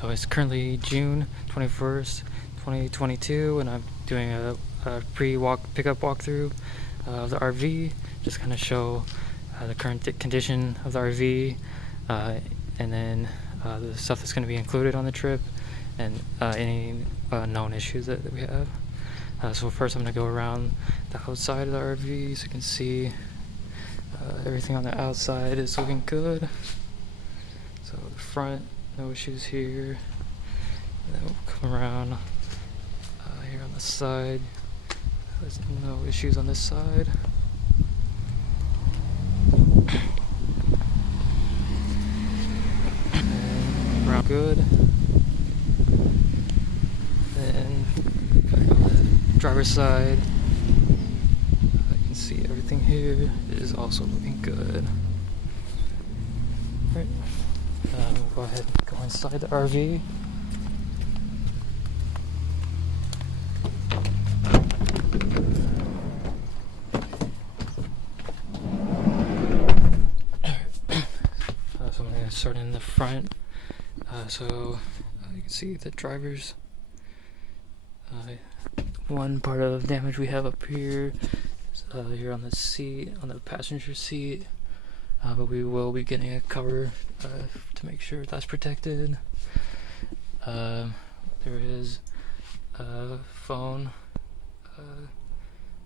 So it's currently June 21st, 2022, and I'm doing a pickup walkthrough of the RV, just kind of show the current condition of the RV, and then the stuff that's going to be included on the trip, and any known issues that we have. So first I'm going to go around the outside of the RV so you can see everything on the outside is looking good. So the front, no issues here. And then we'll come around here on the side. There's no issues on this side. And around good. Then back on the driver's side, you can see everything here is also looking good. Right. We'll go ahead and go inside the RV. So I'm going to start in the front. So you can see the driver's one part of damage we have up here is here on the seat, on the passenger seat. But we will be getting a cover to make sure that's protected. There is a phone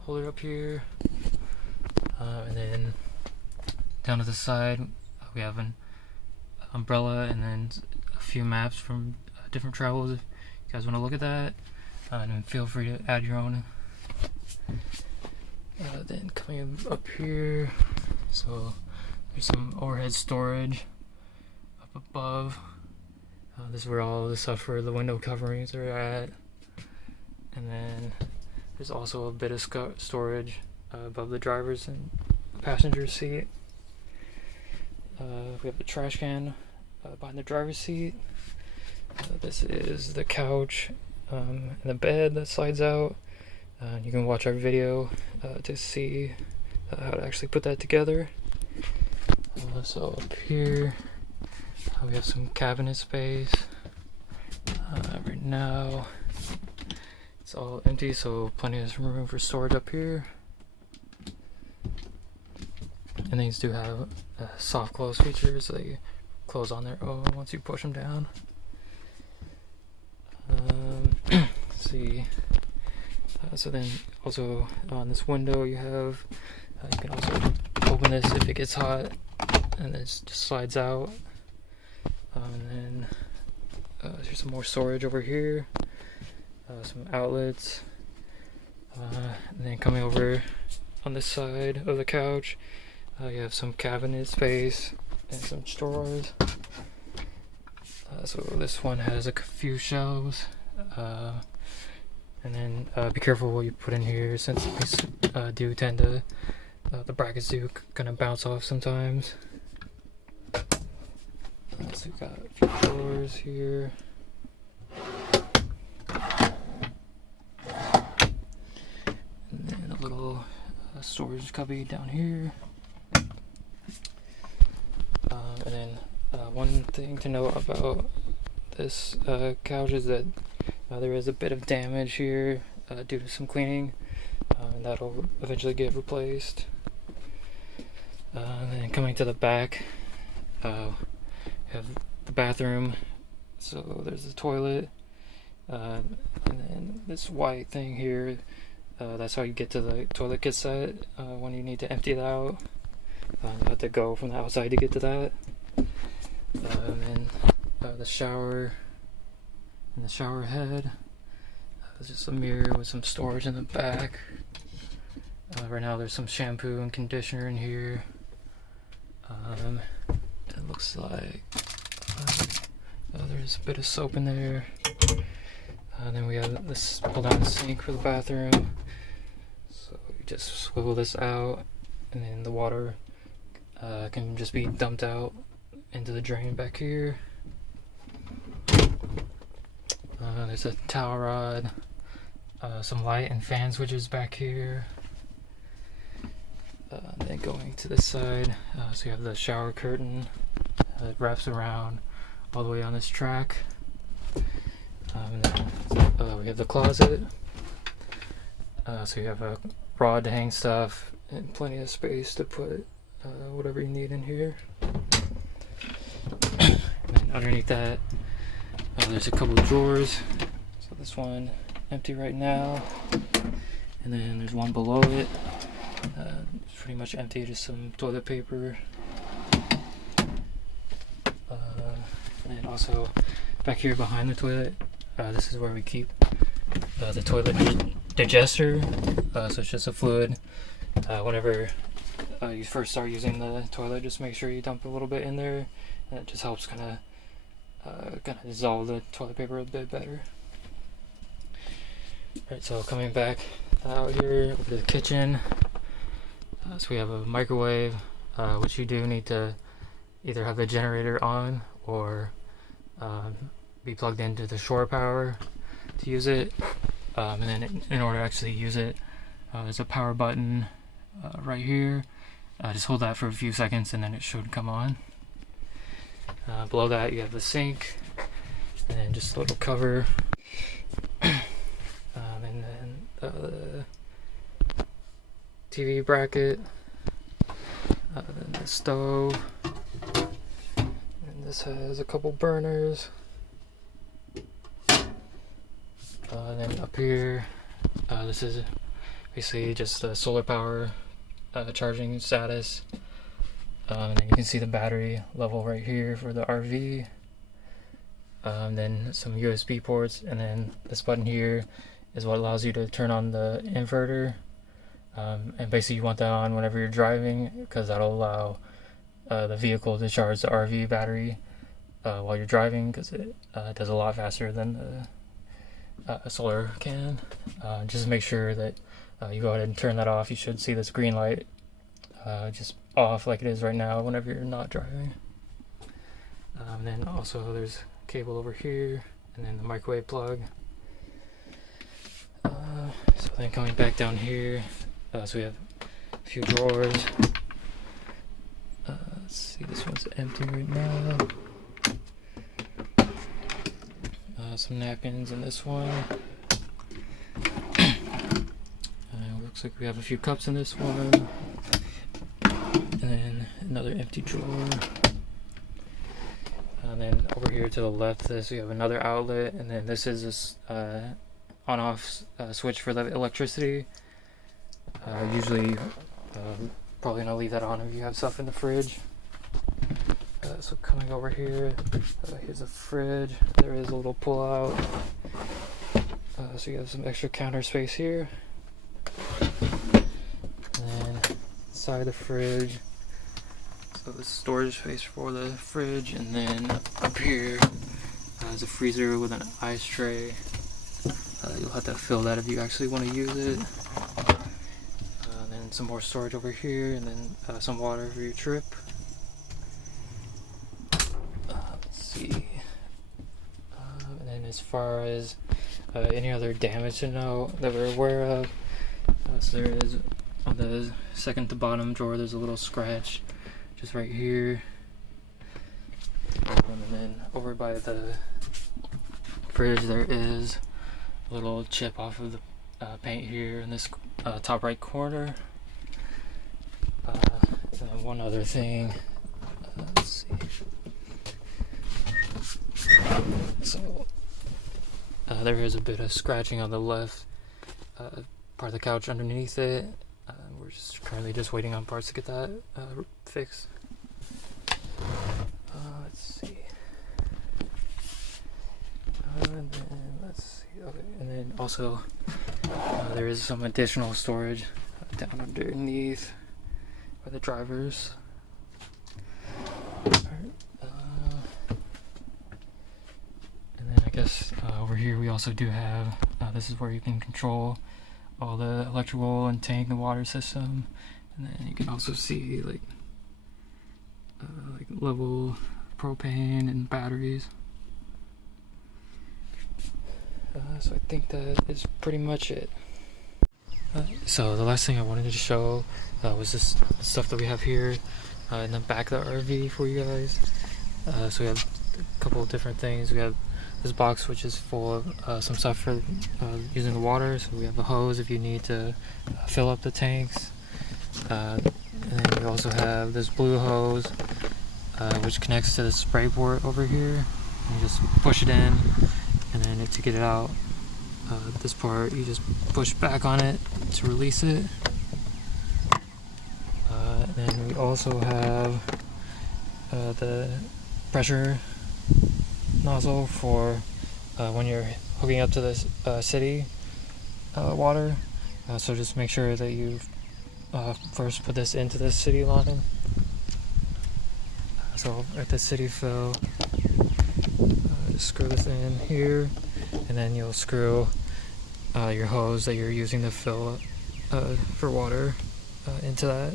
holder up here, and then down to the side we have an umbrella and then a few maps from different travels. If you guys want to look at that, and feel free to add your own. Then coming up here, so there's some overhead storage up above. This is where all the stuff for the window coverings are at. And then there's also a bit of storage above the driver's and passenger seat. We have the trash can behind the driver's seat. This is the couch and the bed that slides out. You can watch our video to see how to actually put that together. So up here we have some cabinet space. Right now it's all empty, so plenty of room for storage up here. And these do have soft close features, so they close on their own once you push them down. Let's see. So then also on this window you have, you can also open this if it gets hot, and it just slides out. And then there's some more storage over here, some outlets, and then coming over on this side of the couch, you have some cabinet space and some drawers. So this one has a few shelves, and then be careful what you put in here, since these do tend to, the brackets do kind of bounce off sometimes. So we've got a few drawers here. And then a little storage cubby down here. And then one thing to note about this couch is that there is a bit of damage here due to some cleaning, and that'll eventually get replaced. And then coming to the back, we have the bathroom. So there's the toilet, and then this white thing here, that's how you get to the toilet kit set when you need to empty it out. You have to go from the outside to get to that. And then the shower and the shower head. There's just a mirror with some storage in the back. Right now there's some shampoo and conditioner in here. It looks like there's a bit of soap in there. Then we have this pull-down sink for the bathroom. So you just swivel this out, and then the water can just be dumped out into the drain back here. There's a towel rod, some light and fan switches back here. Then going to this side, so you have the shower curtain. It wraps around all the way on this track. And then we have the closet. So you have a rod to hang stuff and plenty of space to put whatever you need in here. And then underneath that, there's a couple of drawers. So this one empty right now, and then there's one below it. It's pretty much empty, just some toilet paper. And also back here behind the toilet, this is where we keep the toilet digester. So it's just a fluid. Whenever you first start using the toilet, just make sure you dump a little bit in there, and it just helps kind of dissolve the toilet paper a bit better. Alright, so coming back out here over to the kitchen, so we have a microwave, which you do need to either have the generator on or be plugged into the shore power to use it. And then in order to actually use it, there's a power button right here. Just hold that for a few seconds and then it should come on. Below that you have the sink, and then just a little cover. And then the TV bracket, then the stove, and this has a couple burners. And then up here, this is basically just the solar power charging status. And then you can see the battery level right here for the RV. Then some USB ports, and then this button here is what allows you to turn on the inverter. And basically you want that on whenever you're driving, because that'll allow the vehicle to charge the RV battery while you're driving, because it does a lot faster than a solar can. Just make sure that you go ahead and turn that off. You should see this green light just off like it is right now whenever you're not driving. And then also there's cable over here, and then the microwave plug. So then coming back down here, so we have a few drawers. Let's see, this one's empty right now. Some napkins in this one. Looks like we have a few cups in this one. And then another empty drawer. And then over here to the left, we have another outlet, and then this is this on-off switch for the electricity. Usually, probably gonna leave that on if you have stuff in the fridge. So coming over here, here's a fridge. There is a little pull-out, so you have some extra counter space here. And then inside the fridge, so the storage space for the fridge, and then up here is a freezer with an ice tray. You'll have to fill that if you actually want to use it. Then some more storage over here, and then some water for your trip. Let's see. And then as far as any other damage to know that we're aware of, so there is on the second to bottom drawer, there's a little scratch just right here. And then over by the fridge there is a little chip off of the paint here in this top right corner. And then one other thing, let's see. So there is a bit of scratching on the left part of the couch underneath it. We're just currently just waiting on parts to get that fixed. Let's see. And then let's see. Okay, and then also there is some additional storage down underneath by the drivers. And then I guess over here we also do have this is where you can control all the electrical and tank the water system, and then you can also see like level propane and batteries. So I think that is pretty much it. So the last thing I wanted to show was this stuff that we have here in the back of the RV for you guys. So we have a couple of different things. We have this box, which is full of some stuff for using the water. So we have a hose if you need to fill up the tanks. And then we also have this blue hose, which connects to the spray port over here. You just push it in, and then to get it out, this part you just push back on it to release it. And then we also have the pressure nozzle for when you're hooking up to this city water. So just make sure that you first put this into the city line. So at the city fill, just screw this in here, and then you'll screw your hose that you're using to fill for water into that.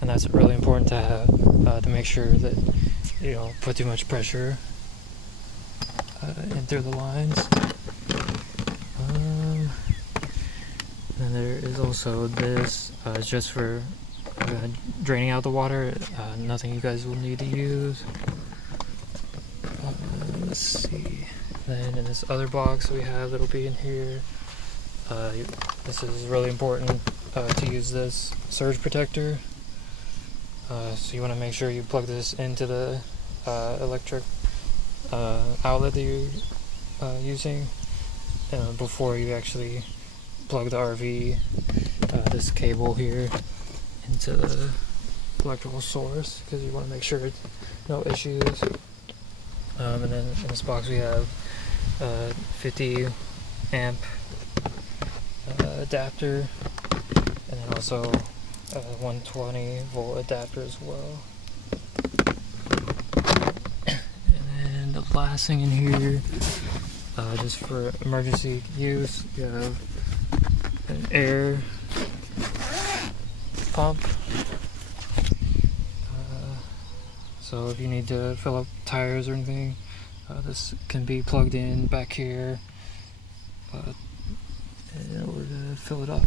And that's really important to have to make sure that you don't put too much pressure in through the lines. And there is also this, it's just for draining out the water, nothing you guys will need to use. Let's see. Then in this other box we have that'll be in here, this is really important to use this surge protector. So you want to make sure you plug this into the electric outlet that you're using before you actually plug the RV, this cable here, into the electrical source, because you want to make sure no issues. And then in this box we have 50 amp adapter, and then also 120 volt adapter as well. And then the last thing in here, just for emergency use, you have an air pump. So if you need to fill up tires or anything, this can be plugged in back here in order to fill it up.